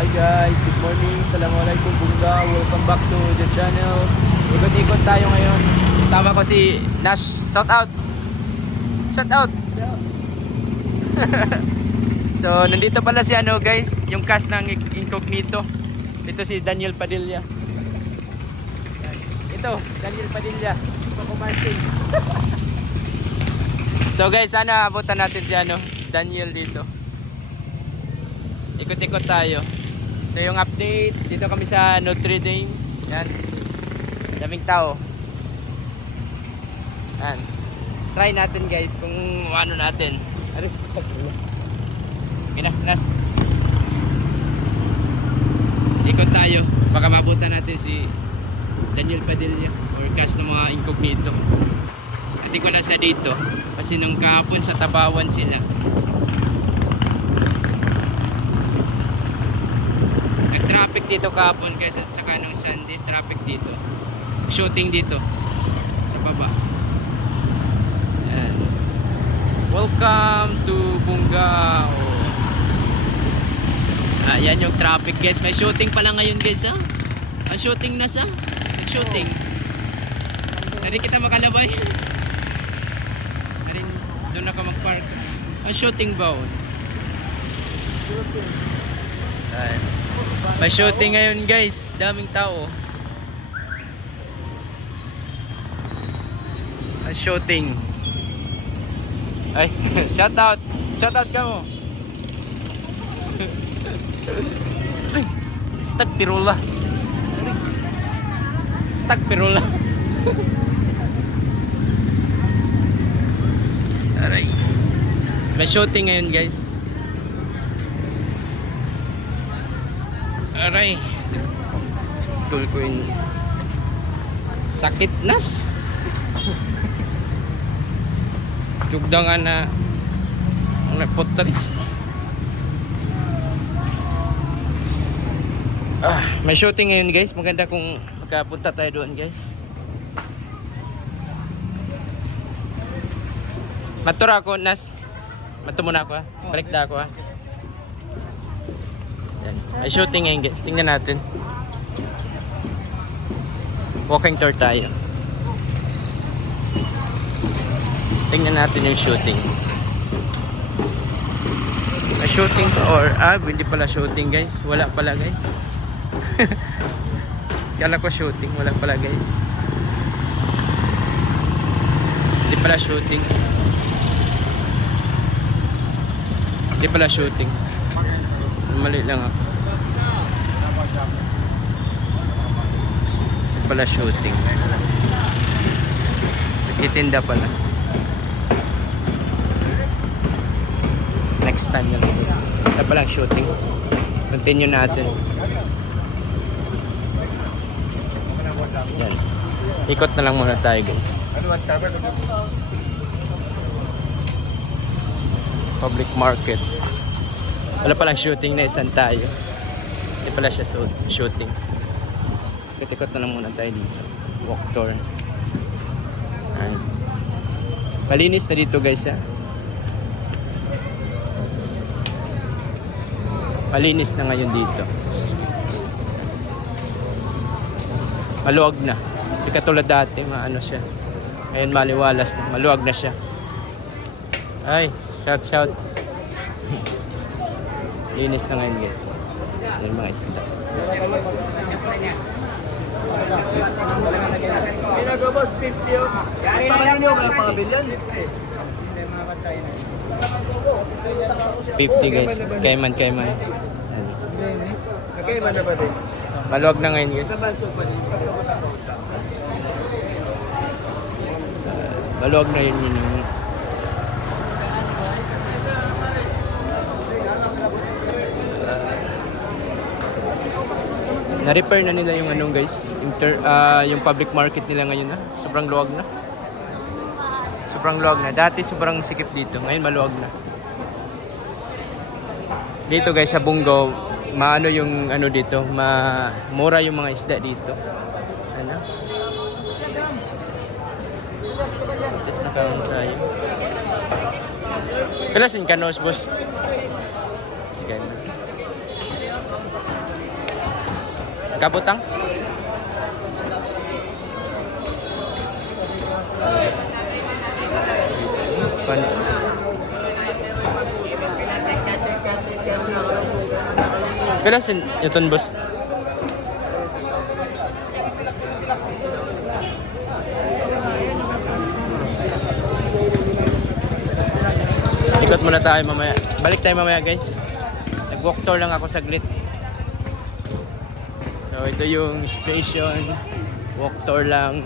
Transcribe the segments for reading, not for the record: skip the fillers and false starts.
Hi guys, good morning. Assalamualaikum bunga. Welcome back to the channel. Ikot-ikot tayo ngayon. Tama ko si Nash. Shout out. Shout out. So, nandito pala si ano guys, yung cast ng Incognito. Ito si Daniel Padilla. Ito, Daniel Padilla. Coco Martin. So guys, sana abutan natin si ano, Daniel dito. Ikot-ikot tayo. So yung update, dito kami sa Notre Dame. Yan. Daming tao. Yan. Try natin guys kung ano natin. Okay na, last. Ikot tayo. Baka mabutan natin si Daniel Padilla or cast ng mga Incognito. Hindi ko na sa dito. Kasi nung kahapon sa Tabawan sila. Traffic dito kahapon kaysa saka nung Sunday, traffic dito. Shooting dito sa baba. Ayan. Welcome to Bungao. Ayan yung traffic guys. May shooting pala ngayon guys ha. Ang shooting na sa nag-shooting. Dari kita makalabay. Dari doon na ka mag-park. Ang shooting ba? Ayan. May shooting ngayon guys, daming tao. May shooting. Ay, shout out. Shout out ka mo. Stuck pirula. Stuck pirula. Aray. May shooting ngayon guys. Aray. Tul ko yun. Sakit nas. Tugdangan na nagputaris. May shooting ngayon guys. Maganda kung makapunta tayo doon guys. Matura ako nas. Mato muna ako ha. Balik na ako ha. May shooting ngayon guys. Tingnan natin. Walking tour tayo. Tingnan natin yung shooting. May shooting or hindi pala shooting guys. Wala pala guys. Kala ko shooting. Wala pala guys. Hindi pala shooting. Hindi pala shooting. Mali lang ako. Pala shooting. Nagtitinda pala. Next time na lang. Wala palang shooting. Continue natin. Yan. Ikot na lang muna tayo guys. Public market. Wala palang shooting na isang tayo. Hindi pala siya shooting. Ikot na lang muna tayo dito. Walk tour. Ayan. Malinis na dito guys ha. Malinis na ngayon dito. Maluwag na. Hindi katulad dati, maano siya. Ngayon maliwalas na. Maluwag na siya. Ay, shout. Linis na ngayon guys. Yung mga isda. Pinagabos 50 yun. Pamayan nyo kaya pangabilyan. 50 guys. Kayman. Kayman na ba din? Maluwag na ngayon guys. Maluwag na yun yung na-repair na nila yung ano guys, yung public market nila ngayon na. Sobrang luwag na. Sobrang luwag na. Dati sobrang sikip dito, ngayon maluwag na. Dito guys sa Bungao, maano yung ano dito, mura yung mga isda dito. Ano? Test na kami tayo. Kalasin ka nos boss. Scan. Kabutang? Pan. Pila ito boss? Ikot muna tayo mamaya. Balik tayo mamaya guys. Nag-walk tour lang ako saglit. So ito yung station. Walk tour lang.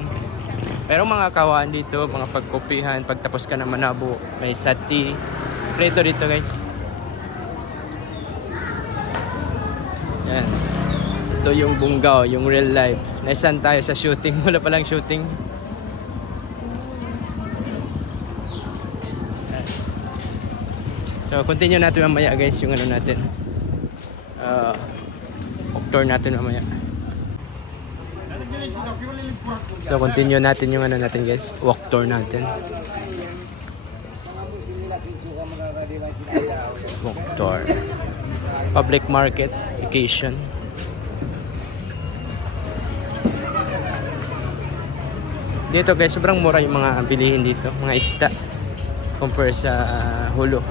Pero mga kawaan dito, mga pagkopihan, pagtapos ka ng Manabo, may sati. Preto dito guys. Yan. Ito yung Bunggao, yung real life. Naisan tayo sa shooting. Wala palang shooting. So, continue natin mamaya guys yung ano natin. Walk tour natin mamaya. So, continue natin yung ano natin guys. Walk tour natin. Walk tour. Public market, vacation. Dito guys, sobrang mura yung mga bilihin dito. Mga isda. Compare sa Hulo.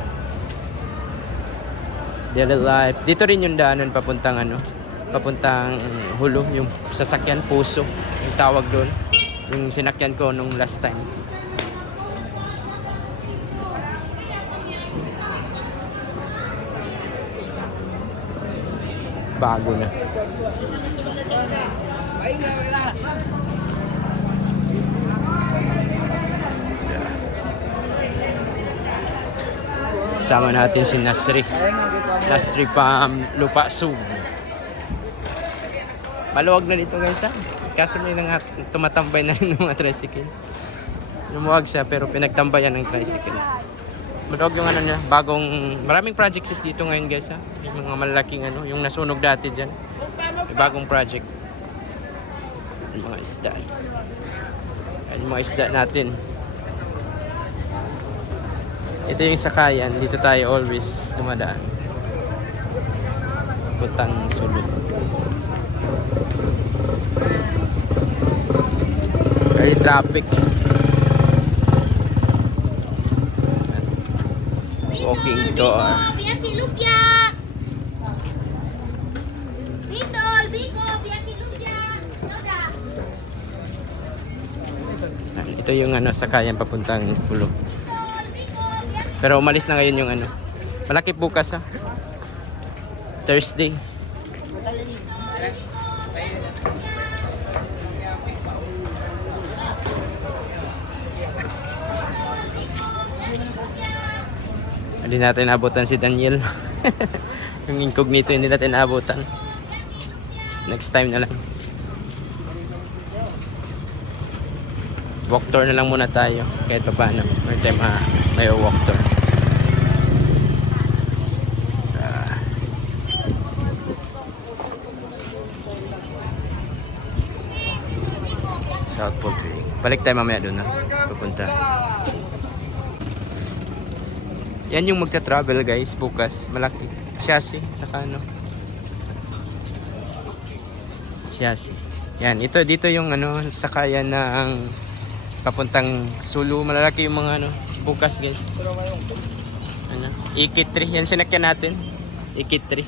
Daily life. Dito rin yung daanan papuntang ano, papuntang Hulo, yung sasakyan Puso, yung tawag doon. Yung sinakyan ko nung last time. Bago na. Sama natin si Nasri. Nasri Lupa Sug. Maluwag na dito guys ha. Kasi may tumatambay na rin ng mga tricycle. Lumuwag siya pero pinagtambayan ng tricycle. Maluwag yung ano niya. Maraming projects dito ngayon guys ha. Yung mga malalaking ano. Yung nasunog dati dyan. May bagong project. Yung mga isda. Yung mga isda natin. Ito yung sakayan. Dito tayo always dumadaan. Putang Sulod. Very traffic. Walking tour. Ito yung ano sakayan papuntang Pulo. Pero umalis na ngayon yung ano. Malaki bukas ha. Thursday. Hindi natin abutan si Daniel. Yung incognito hindi natin abutan. Next time na lang. Walk tour na lang muna tayo. Kahit pa paano. May walk tour. South Poultry. Balik tayo mamaya doon na. Pupunta. Yan yung magta-travel guys bukas. Malaki. Chassis. Saka ano. Chassis. Yan. Dito yung ano. Sakayan ng papuntang Sulu. Malalaki yung mga ano. Bukas guys. Ano? Ikit 3. Yan sinakyan natin. Ikit 3.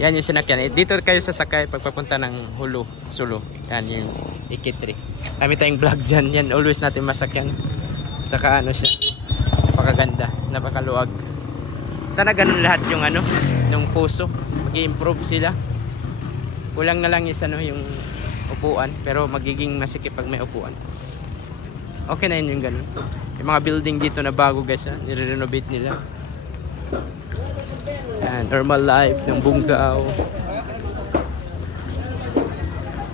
Yan yung sinakyan. Dito kayo sasakay pagpapunta ng Hulo, Sulu. Yan yung Ikit 3. Kami tayong vlog dyan. Yan always natin masakyan. Saka ano siya. Napakaganda. Napakaluwag. Sana ganun lahat yung ano. Yung Puso. Mag-i-improve sila. Kulang na lang is ano yung upuan. Pero magiging masikip pag may upuan. Okay na yun yung ganun. Yung mga building dito na bago guys ha. Nire-renovate nila. Yan, normal life ng Bunggao.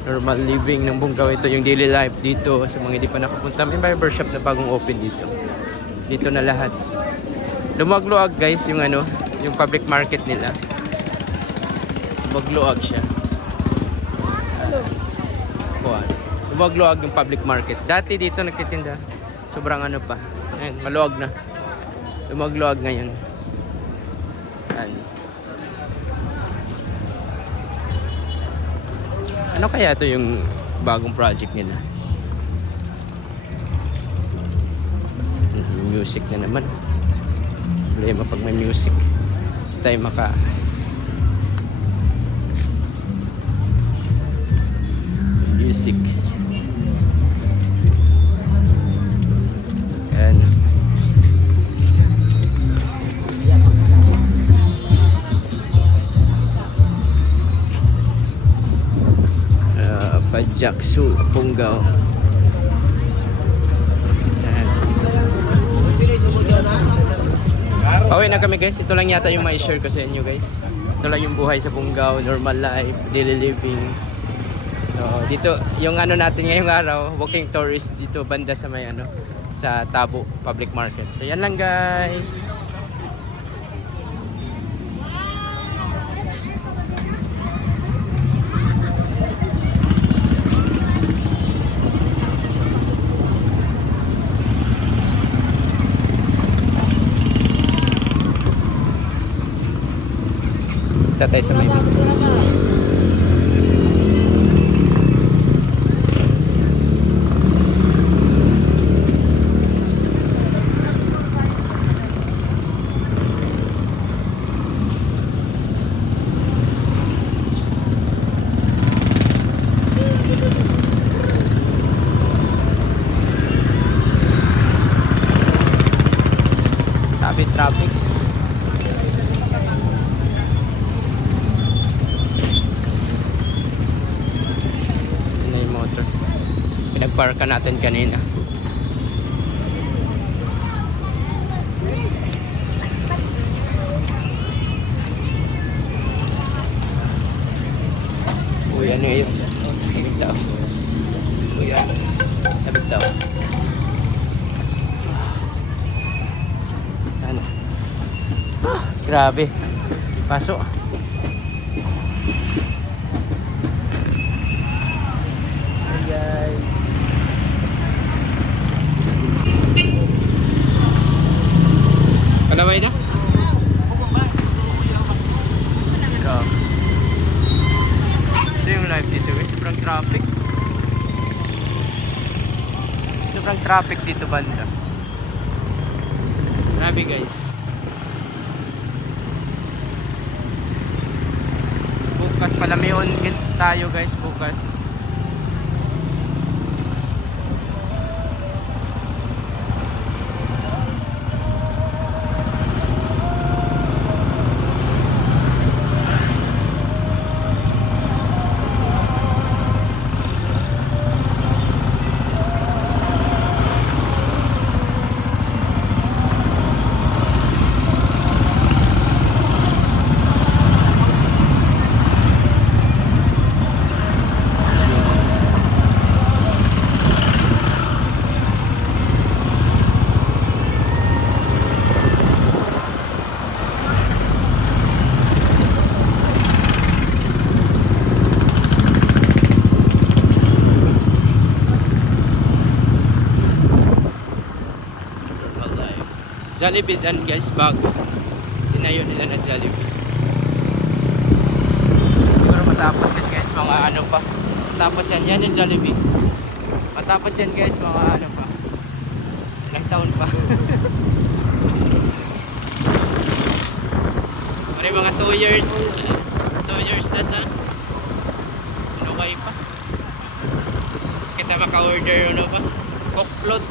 Normal living ng Bunggao. Ito yung daily life dito sa mga hindi pa nakapunta. May barbershop na bagong open dito. Dito na lahat. Lumagluag guys yung ano, yung public market nila. Lumagluag siya. Lumagluag yung public market. Dati dito nagtitinda. Sobrang ano pa. Ayan, maluwag na. Lumagluag ngayon. Ayan. Ano kaya to yung bagong project nila? Music na naman. Problema pag may music. Hindi tayo music. Ayan. Pajaksu, Punggao. Ayan. Pauwi na kami guys. Ito lang yata yung ma-share ko sa inyo guys. Ito lang yung buhay sa Punggao, normal life, daily living. So dito yung ano natin ngayong araw, walking tourist dito banda sa may ano, sa Tabo Public Market. So yan lang guys. Tatay sa may traffic. Ito na yung motor. Pinagparka natin kanina. Uy, ano yun? Tabig tao. Uy, ano? Tabig tao. Ano? Grabe. Pasok. Hey guys. Kalaway na? Grabe. Ito yung live dito eh. Sobrang traffic. Sobrang traffic dito banda. Grabe guys. Bukas pala may on-kit tayo guys, bukas. Jollibee dyan guys, bago. Tinayo nila na Jollibee. Siguro matapos yan guys, mga ano pa. Matapos yan yung Jollibee. Matapos yan guys, mga ano pa. Ilang taon pa. Ano mga 2 years. 2 years na sa ano kayo pa. Kita maka-order ano pa. Coke float.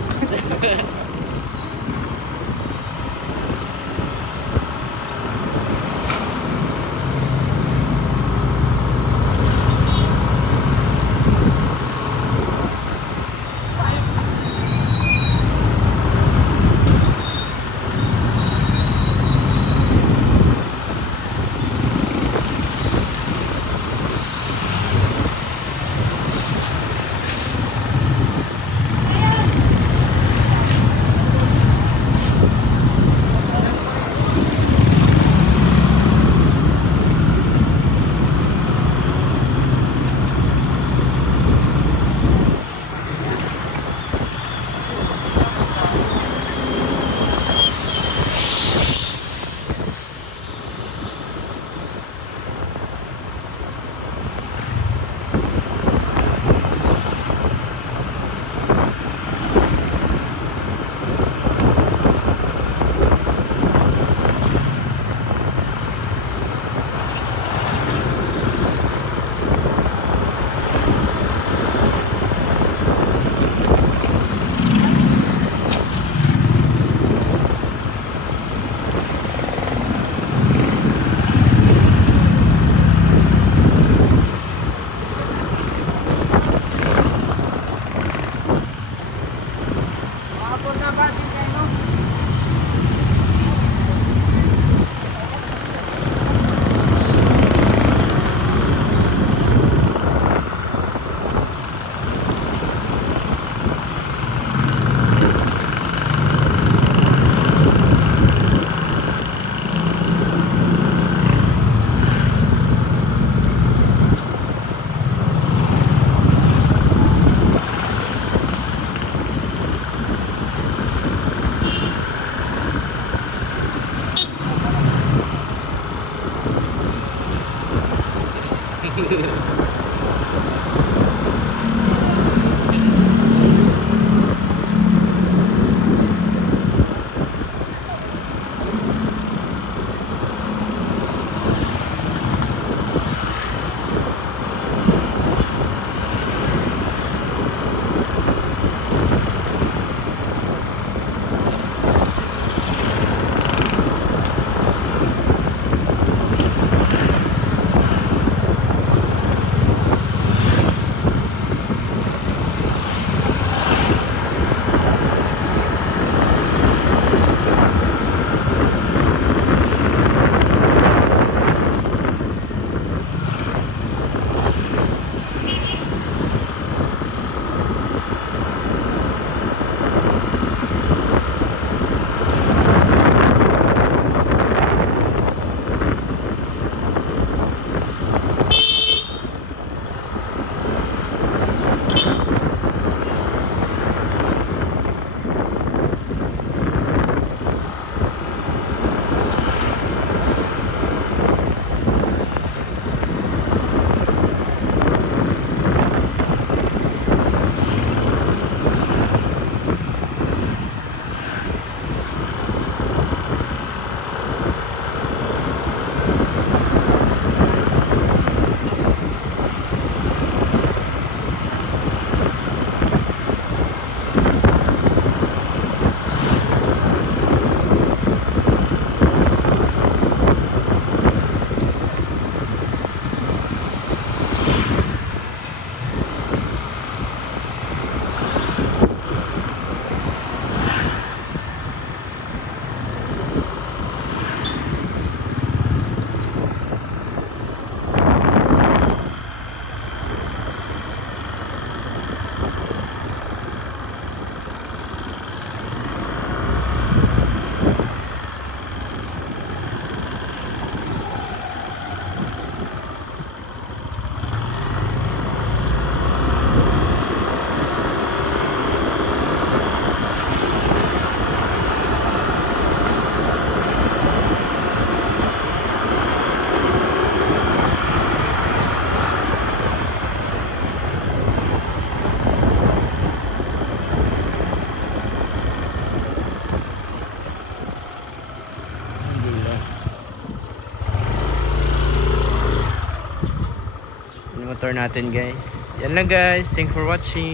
Yung motor natin guys. Yan lang guys. Thanks for watching.